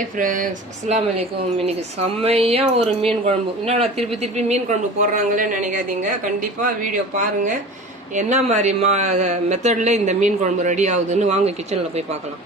Hi friends, அஸ்ஸலாமு அலைக்கும். இன்னைக்கு செம்மையாக ஒரு மீன் குழம்பு. என்னடா திருப்பி மீன் குழம்பு போடுறாங்களேன்னு நினைக்காதீங்க. கண்டிப்பாக வீடியோ பாருங்கள். என்ன மாதிரி மெத்தடில் இந்த மீன் குழம்பு ரெடி ஆகுதுன்னு வாங்க கிச்சனில் போய் பார்க்கலாம்.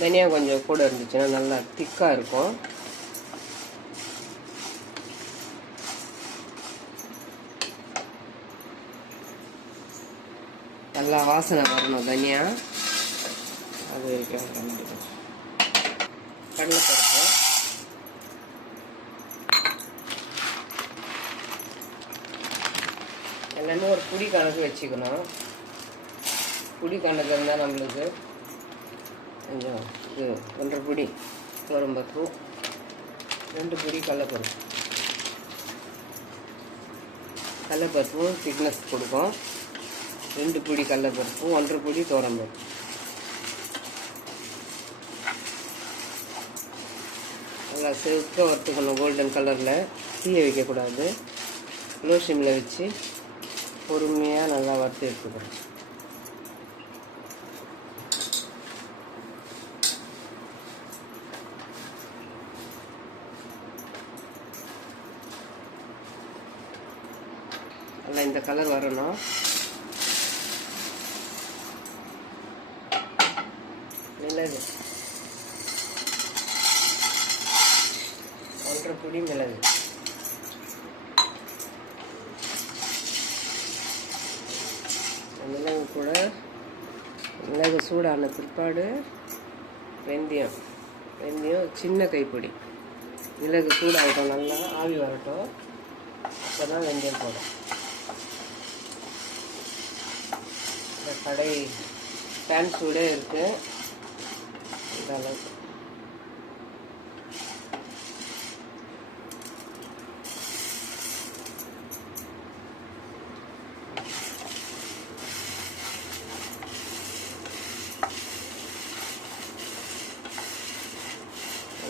தனியா கொஞ்சம் கூட இருந்துச்சுன்னா நல்லா திக்காக இருக்கும். நல்லா வாசனை வரணும் தனியா. அது வரைக்கும் கடலைப்பருப்பு, எல்லாமே ஒரு புடி கணக்கு வச்சுக்கணும். புடி கணக்கு இருந்தால் நம்மளுக்கு கொஞ்சம் இது 1.5 பிடி துவரம்பருப்பு, 2 பிடி கடலைப்பருப்பும் திக்னஸ் கொடுக்கும். 2 பிடி கடலைப்பருப்பு, 1.5 பிடி துவரம்பருப்பு. நல்லா செவக்க வறுத்துக்கணும். கோல்டன் கலரில் தீய வைக்கக்கூடாது. லோ சிம்மில் வச்சு பொறுமையாக நல்லா வறுத்து எடுத்துக்கணும். நல்லா இந்த கலர் வரணும். மிளகு 1.5 பிடி மிளகு, மிளகு கூட மிளகு சூடான பிற்பாடு வெந்தயம் சின்ன கைப்பிடி. மிளகு சூடாகட்டும், நல்லா ஆவி வரட்டும், அப்போ தான் வெந்தயம் போடும். கடை பேன் சூடே இருக்கு. இந்த அளவுக்கு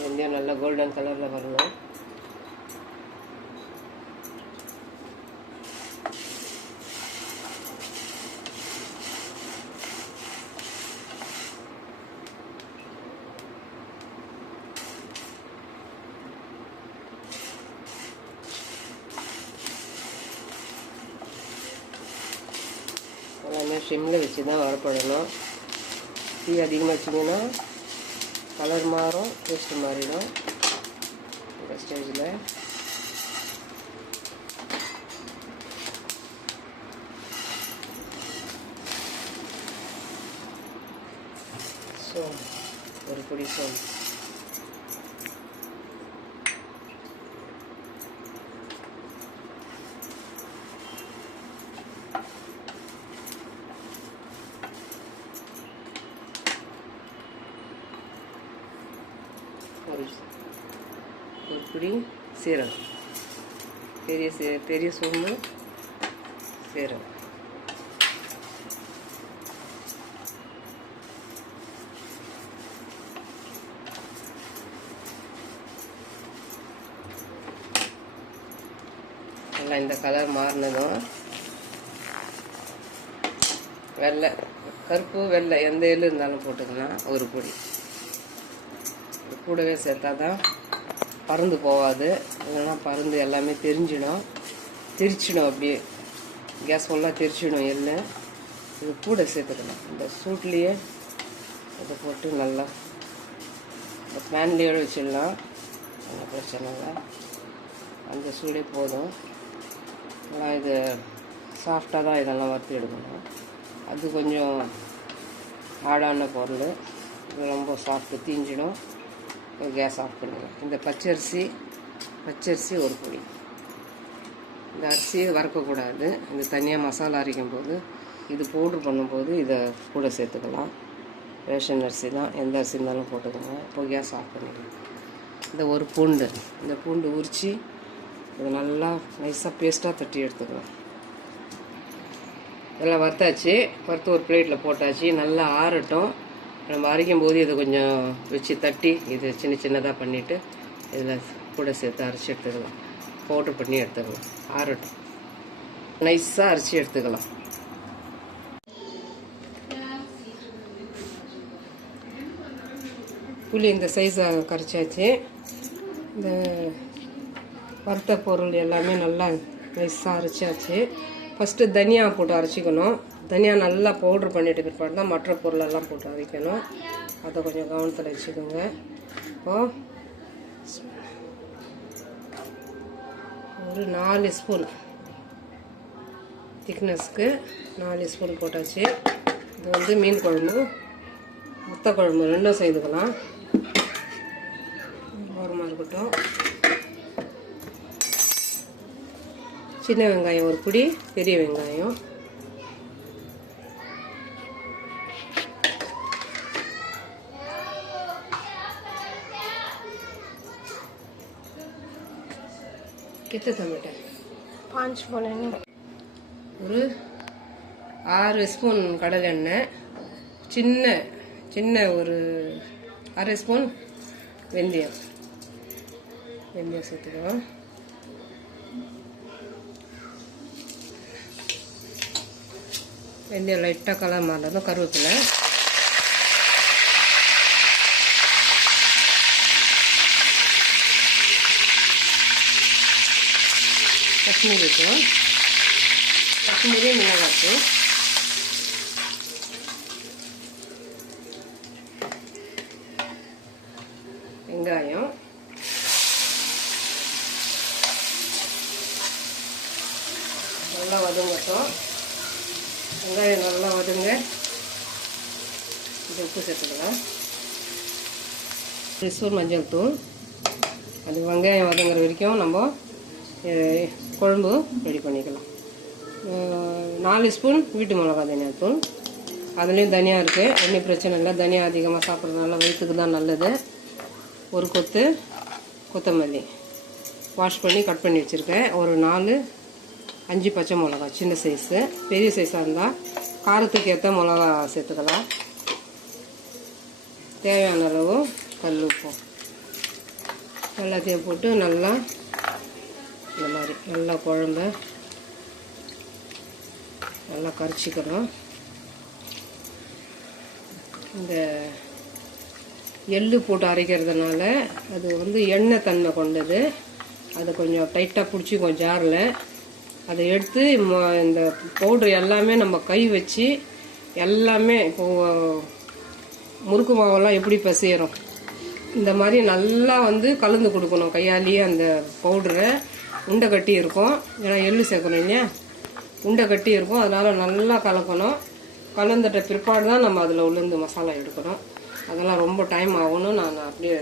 வெந்தயம் நல்லா கோல்டன் கலரில் வரணும். எல்லாமே ஷிம்மில் வச்சு தான் வரப்படணும். தீ அதிகமாக வச்சிங்கன்னா கலர் மாறும், டேஸ்ட் மாறிடும். இந்த ஸ்டேஜில் சோம்பு, 1 பிடி சோம்பு, ஒரு பிடி சீரகம், பெரிய சோம்பு, சீரகம், நல்லா இந்த கலர் மாறினதும் வெள்ளை, கருப்பு வெள்ளை எந்த எள்ளு இருந்தாலும் போட்டுக்கலாம். 1 பொடி கூடவே சேர்த்தா தான் பறந்து போகாது. இல்லைன்னா பறந்து எல்லாமே தெரிச்சிடும். அப்படியே கேஸ் ஃபுல்லாக தெரிச்சிடும் எள்ளு. இது கூட சேர்த்துக்கலாம். இந்த சூட்லேயே இதை போட்டு நல்லா இந்த பேன்லேயோட வச்சிடலாம். ஒன்றும் பிரச்சனை இல்லை. அந்த சூடே போதும். நல்லா இது சாஃப்டாக தான் இதெல்லாம் வறுத்து எடுக்கணும். அது கொஞ்சம் ஆடான பொருள். இது ரொம்ப சாஃப்ட்டு, தீஞ்சிடும். கேஸ் ஆஃப் பண்ணிடலாம். இந்த பச்சரிசி ஒரு பொடி. இந்த அரிசியை வறுக்கக்கூடாது. இது தனியாக மசாலா அரைக்கும் போது, இது பவுட்ரு பண்ணும்போது இதை கூட சேர்த்துக்கலாம். ரேஷன் அரிசி தான், எந்த அரிசி இருந்தாலும் போட்டுக்கோங்க. இப்போ கேஸ் ஆஃப் பண்ணிடலாம். இந்த ஒரு பூண்டு, இந்த பூண்டு உரித்து இது நல்லா நைஸாக பேஸ்ட்டாக தட்டி எடுத்துக்கலாம். எல்லாம் வறுத்தாச்சு. வறுத்து ஒரு பிளேட்டில் போட்டாச்சு. நல்லா ஆறட்டும். நம்ம அரைக்கும் போது இதை கொஞ்சம் வச்சு தட்டி இது சின்னதாக பண்ணிவிட்டு இதில் கூட சேர்த்து அரைச்சி எடுத்துக்கலாம். பவுட்ரு பண்ணி எடுத்துக்கலாம். ஆறட்டும். நைஸாக அரைச்சி எடுத்துக்கலாம். புளி இந்த சைஸாக கரைச்சாச்சு. இந்த வறுத்த பொருள் எல்லாமே நல்லா நைஸாக அரைச்சாச்சு. ஃபஸ்ட்டு தனியா போட்டு அரைச்சிக்கணும். தனியா நல்லா பவுட்ரு பண்ணிட்டு பிற்பாடு தான் மற்ற பொருளெல்லாம் போட்டு அரைக்கணும். அதை கொஞ்சம் கவனத்தில் வச்சுக்கோங்க. இப்போது ஒரு 4 ஸ்பூன் திக்னஸ்க்கு 4 ஸ்பூன் போட்டாச்சு. இது வந்து மீன் குழம்பு, முட்டை குழம்பு ரெண்டும் செய்துக்கலாம். ஓரமாக இருக்கட்டும். சின்ன வெங்காயம் ஒரு பிடி, பெரிய வெங்காயம், कितने टमाटर 5 स्पून ஒரு 6 ஸ்பூன் கடலை எண்ணெய், சின்ன ஒரு 1/2 ஸ்பூன் வெந்தயம் சேர்த்துக்கலாம். வெந்தயம் லைட்டாக கலர் மாறினதும் கருவேப்பிலை, கஷ்மீரி மிளகாத்தூள், வெங்காயம், நல்லா வதங்கட்டும். வெங்காயம் நல்லா வதங்க. இது உப்பு சேர்த்துக்கலாம். 1 ஸ்பூன் மஞ்சள் தூள். அது வெங்காயம் வதங்குற வரைக்கும் நம்ம குழம்பு ரெடி பண்ணிக்கலாம். 4 ஸ்பூன் வீட்டு மிளகா தனியாத்தூள். அதுலேயும் தனியாக இருக்குது, ஒன்றும் பிரச்சனை இல்லை. தனியாக அதிகமாக சாப்பிட்றதுனால வயிற்றுக்கு தான் நல்லது. ஒரு கொத்து கொத்தமல்லி வாஷ் பண்ணி கட் பண்ணி வச்சுருக்கேன். ஒரு 4-5 பச்சை மிளகா சின்ன சைஸு. பெரிய சைஸாக இருந்தால் காரத்துக்கு ஏற்ற மிளகா சேர்த்துக்கலாம். தேவையான அளவு கல் உப்பு எல்லாத்தையும் போட்டு நல்லா இந்த மாதிரி நல்லா குழம்ப நல்லா கரைச்சிக்கிறோம். இந்த எள்ளு போட்டு அரைக்கிறதுனால அது வந்து எண்ணெய் தன்மை கொண்டது. அதை கொஞ்சம் டைட்டாக பிடிச்சிக்கும் ஜாரில். அதை எடுத்து இந்த பவுட்ரு எல்லாமே நம்ம கை வச்சு எல்லாமே இப்போது முறுக்கு மாவெல்லாம் எப்படி பிசைகிறோம் இந்த மாதிரி நல்லா வந்து கலந்து கொடுக்கணும் கையாலேயே. அந்த பவுடரை உண்டை கட்டி இருக்கும், ஏன்னா எள்ளு சேர்க்கணும் இல்லையா, உண்டை கட்டி இருக்கும். அதனால் நல்லா கலக்கணும். கலந்துட்ட பிற்பாடு தான் நம்ம அதில் உளுந்து மசாலா எடுக்கணும். அதெல்லாம் ரொம்ப டைம் ஆகும்னு நான் அப்படியே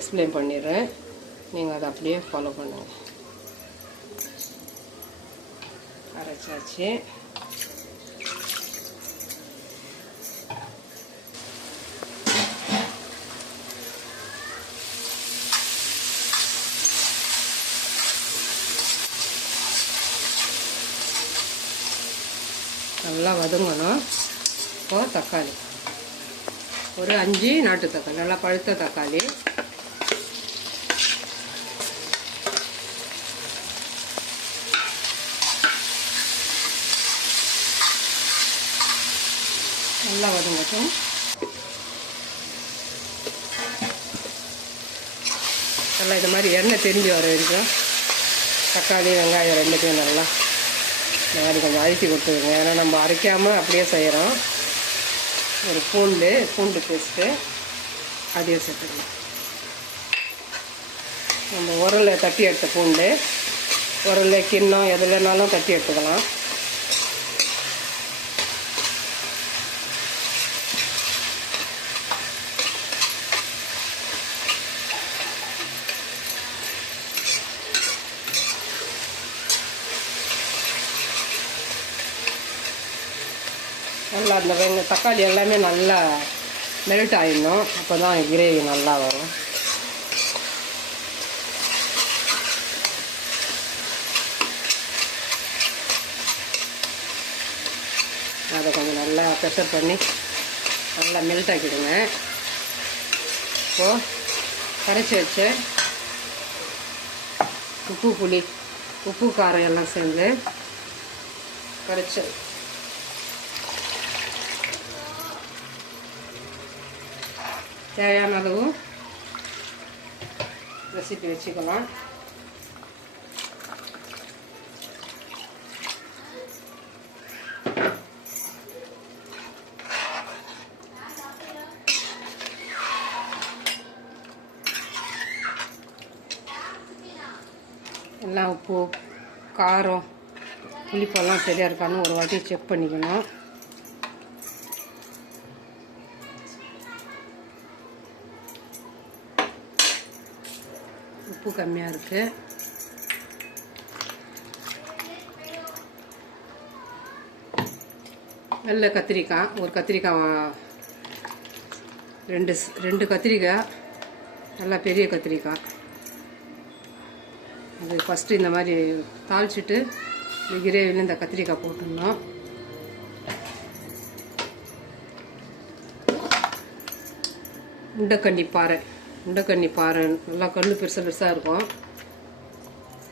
எக்ஸ்பிளைன் பண்ணிடுறேன். நீங்கள் அதை அப்படியே ஃபாலோ பண்ணுங்கள். அரைச்சாச்சு. நல்லா வதங்கணும். இப்போ தக்காளி ஒரு 5 நாட்டு தக்காளி, நல்லா பழுத்த தக்காளி. நல்லா வதங்கட்டும். நல்லா இது மாதிரி எண்ணெய் தெரிஞ்சு வர வரைக்கும் தக்காளி வெங்காயம் ரெண்டுத்தையும் நல்லா இந்த மாதிரி கொஞ்சம் அழுத்தி கொடுத்துருங்க. ஏன்னா நம்ம அரைக்காமல் அப்படியே செய்கிறோம். ஒரு பூண்டு பேஸ்ட்டு அதையும் சேர்த்துக்கலாம். நம்ம உரலில் தட்டி எடுத்த பூண்டு, உரலில் கிண்ணம் எதுலனாலும் தட்டி எடுத்துக்கலாம். நல்லா அந்த தக்காளி எல்லாமே நல்லா மெல்ட் ஆகிடணும். அப்போ தான் கிரேவி நல்லா வரும். அதை கொஞ்சம் நல்லா ப்ரெஷர் பண்ணி நல்லா மெல்ட் ஆக்கிடுங்க. இப்போது கரைச்சி வச்சு உப்பு காரம் எல்லாம் சேர்ந்து கரைச்சி தேவையான அளவு ரெசிபி வச்சுக்கலாம். எல்லாம் உப்பு காரம் புளிப்பெல்லாம் சரியாக இருக்கான்னு ஒரு வாட்டி செக் பண்ணிக்கணும். உப்பு கம்மியாக இருக்குது. வெள்ளை கத்திரிக்காய் ஒரு கத்திரிக்காய், ரெண்டு கத்திரிக்காய், நல்லா பெரிய கத்திரிக்காய். அது ஃபஸ்ட்டு இந்த மாதிரி தாளிச்சிட்டு இந்த கிரேவியில் இந்த கத்திரிக்காய் போட்டுடணும். உண்டக்கண்ணி பாறை நல்லா கண்ணு பெருசாக இருக்கும்.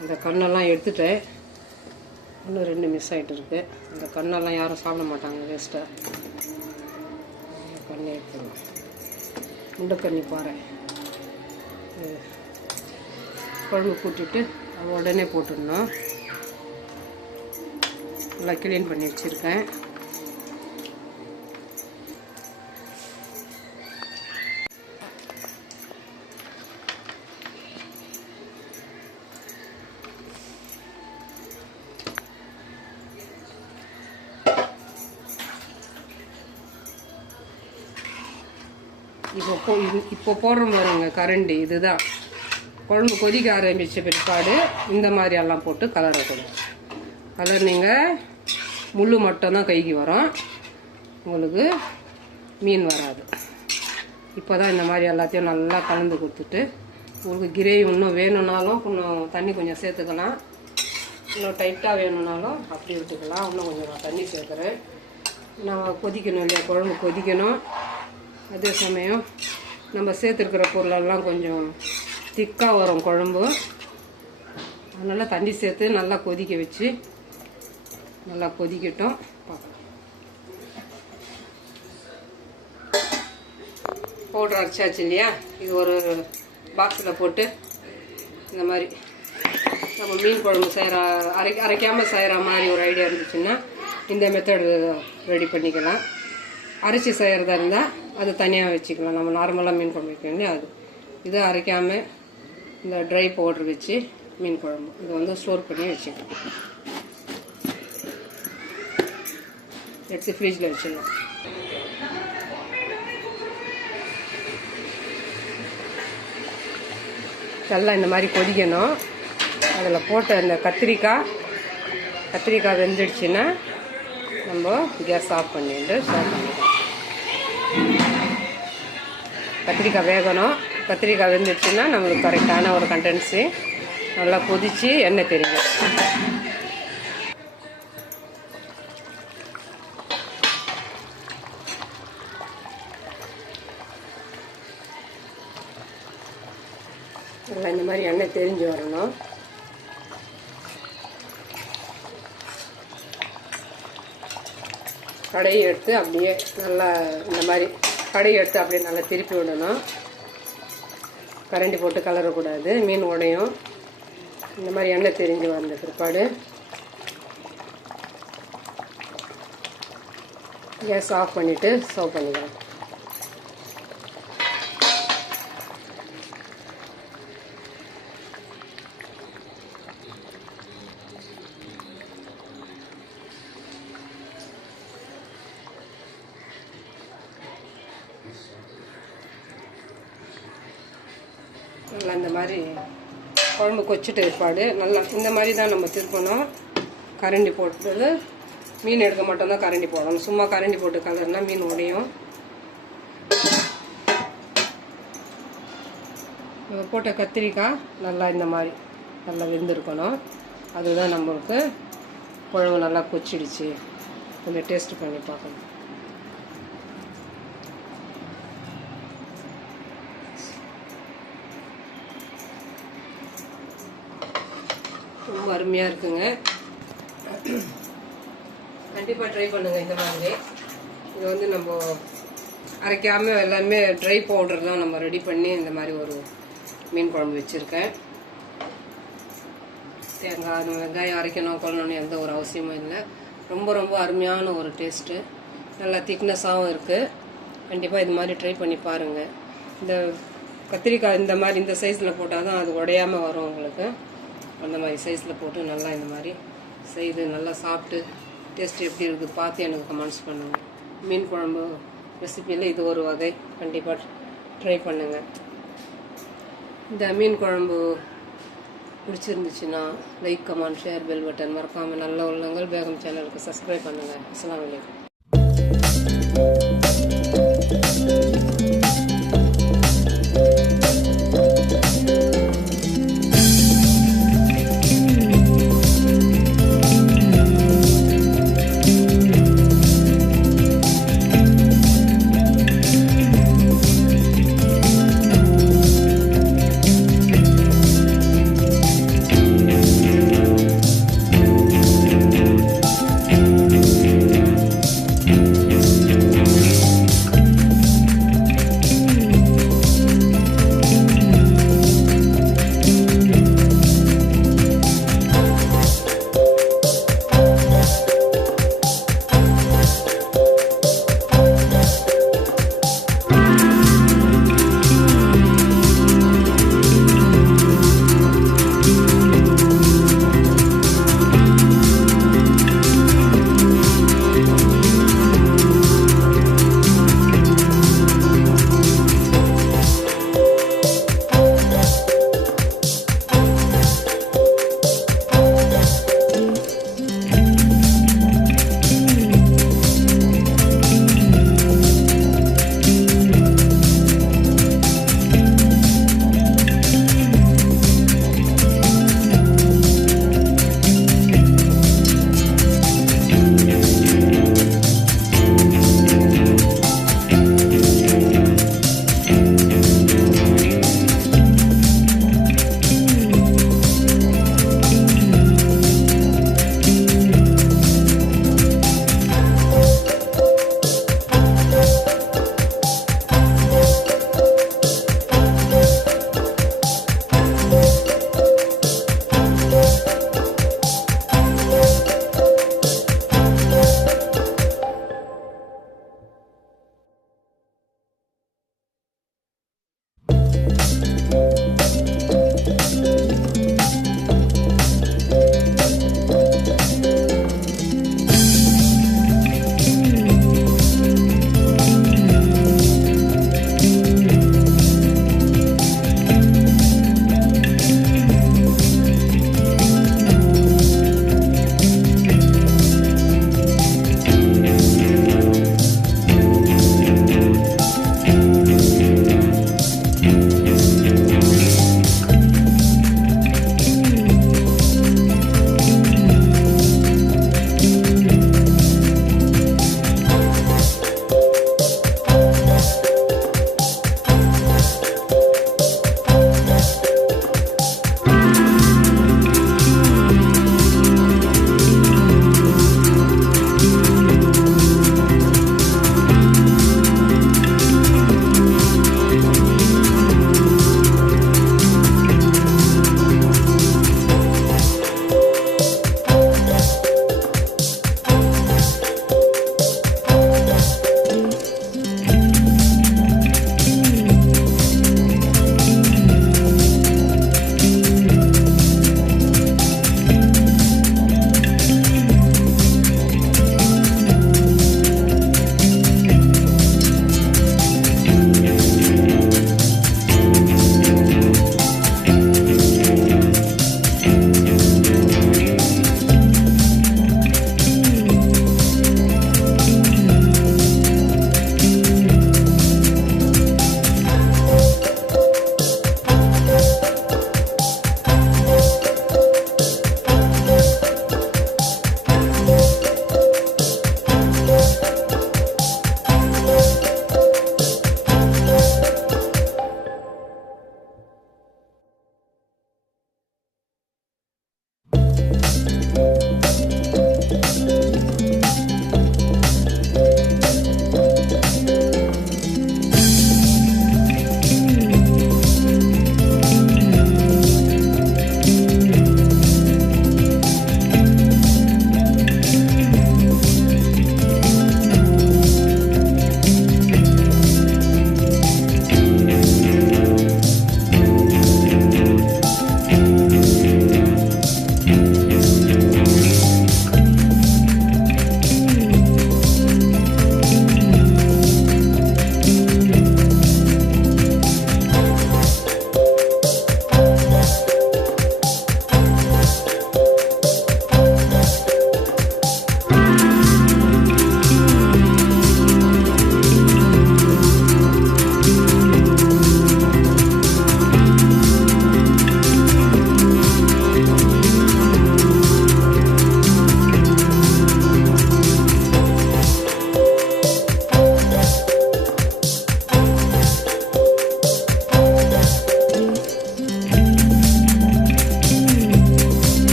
அந்த கண்ணெல்லாம் எடுத்துட்டேன். இன்னும் 2 மிஸ் ஆகிட்டு இருக்கு. அந்த கண்ணெல்லாம் யாரும் சாப்பிட மாட்டாங்க, வேஸ்ட்டாக. கண்ணை எடுத்துடணும். உண்டக்கண்ணி பாறை குழம்பு கூட்டிட்டு அது உடனே போட்டுடணும். நல்லா க்ளீன் பண்ணி வச்சுருக்கேன். இப்போ போடுற பாருங்க கரண்டி, இதுதான் குழம்பு கொதிக்க ஆரம்பித்த பிற்பாடு இந்த மாதிரி எல்லாம் போட்டு கலரக்கூடும். கலர் நீங்கள் முள் மட்டும்தான் கைக்கு வரும், உங்களுக்கு மீன் வராது. இப்போ தான் இந்த மாதிரி எல்லாத்தையும் நல்லா கலந்து கொடுத்துட்டு, உங்களுக்கு கிரேவி இன்னும் வேணும்னாலும் இன்னும் தண்ணி கொஞ்சம் சேர்த்துக்கலாம். இன்னும் டைட்டாக வேணும்னாலும் அப்படி விட்டுக்கலாம். இன்னும் கொஞ்சம் நான் தண்ணி சேர்க்குறேன். நான் கொதிக்கணும் இல்லையா, குழம்பு கொதிக்கணும். அதே சமயம் நம்ம சேர்த்துருக்கிற பொருளெல்லாம் கொஞ்சம் திக்காக வரும் குழம்பு. அதனால் தண்ணி சேர்த்து நல்லா கொதிக்க வச்சு நல்லா கொதிக்கட்டும். பார்க்கலாம். பவுடர் அரைச்சாச்சு இல்லையா, இது ஒரு பாக்ஸில் போட்டு இந்த மாதிரி நம்ம மீன் குழம்பு அரைக்காமல் செய்கிற மாதிரி ஒரு ஐடியா இருந்துச்சுன்னா இந்த மெத்தடு ரெடி பண்ணிக்கலாம். அரைச்சி செய்கிறதா இருந்தால் அது தனியாக வச்சுக்கலாம். நம்ம நார்மலாக மீன் குழம்பு வைக்க வேண்டிய அது. இது அரைக்காமல் இந்த ட்ரை பவுடர் வச்சு மீன் குழம்பு இதை வந்து ஸ்டோர் பண்ணி வச்சுக்கலாம். எடுத்து ஃப்ரிட்ஜில் வச்சிடலாம். நல்லா இந்த மாதிரி கொதிக்கணும். அதில் போட்ட இந்த கத்திரிக்காய் வெந்துடுச்சுன்னா நம்ம கேஸ் ஆஃப் பண்ணிட்டு ஸ்டோர் பண்ணிக்கலாம். கத்திரிக்காய் வேகணும். கத்திரிக்காய் வெந்துடுச்சுன்னா நம்மளுக்கு கரெக்டான ஒரு கண்டென்சி. நல்லா கொதித்து எண்ணெய் தெரியும். நல்லா இந்த மாதிரி எண்ணெய் தெரிஞ்சு வரணும். கடையை எடுத்து அப்படியே நல்லா இந்த மாதிரி கடையை எடுத்து அப்படியே நல்லா திருப்பி விடணும். கரண்டி போட்டு கலரக்கூடாது, மீன் உடையும். இந்த மாதிரி எண்ணெய் தெரிஞ்சு வந்த பிற்பாடு கேஸ் ஆஃப் பண்ணிவிட்டு சர்வ் பண்ணிக்கலாம். நல்லா இந்த மாதிரி குழம்பு கொச்சிட்டு ஏற்பாடு நல்லா இந்த மாதிரி தான் நம்ம திருப்பணும். கரண்டி போட்டு மீன் எடுக்க மட்டும்தான் கரண்டி போடணும். சும்மா கரண்டி போட்டு கலர்னா மீன் உடையும். போட்ட கத்திரிக்காய் நல்லா இந்த மாதிரி நல்லா வெந்திருக்கணும். அதுதான் நம்மளுக்கு குழம்பு நல்லா கொச்சிடுச்சு. கொஞ்சம் டேஸ்ட் பண்ணி பார்க்கணும். ரொம்ப அருமையாக இருக்குங்க. கண்டிப்பாக ட்ரை பண்ணுங்க இந்த மாதிரி. இது வந்து நம்ம அரைக்காமல் எல்லாமே ட்ரை பவுடர் தான் நம்ம ரெடி பண்ணி இந்த மாதிரி ஒரு மீன் குழம்பு வச்சுருக்கேன். தேங்காய் வெங்காயம் அரைக்கணும் கொள்ளணும்னு எந்த ஒரு அவசியமும் இல்லை. ரொம்ப ரொம்ப அருமையான ஒரு டேஸ்ட்டு. நல்லா திக்னஸாகவும் இருக்குது. கண்டிப்பாக இது மாதிரி ட்ரை பண்ணி பாருங்கள். இந்த கத்திரிக்காய் இந்த மாதிரி இந்த சைஸில் போட்டால் தான் அது உடையாமல் வரும் உங்களுக்கு. அந்த மாதிரி சைஸில் போட்டு நல்லா இந்த மாதிரி செய்து நல்லா சாப்பிட்டு டேஸ்ட் எப்படி இருக்குது பார்த்து எனக்கு கமெண்ட்ஸ் பண்ணுங்கள். மீன் குழம்பு ரெசிபியில் இது ஒரு வகை. கண்டிப்பாக ட்ரை பண்ணுங்கள். இந்த மீன் குழம்பு பிடிச்சிருந்துச்சுன்னா like, comment, share, bell button மறக்காமல் நல்ல உள்ளங்கள் பேகம் சேனலுக்கு சப்ஸ்கிரைப் பண்ணுங்கள். அஸ்ஸலாமு அலைக்கும்.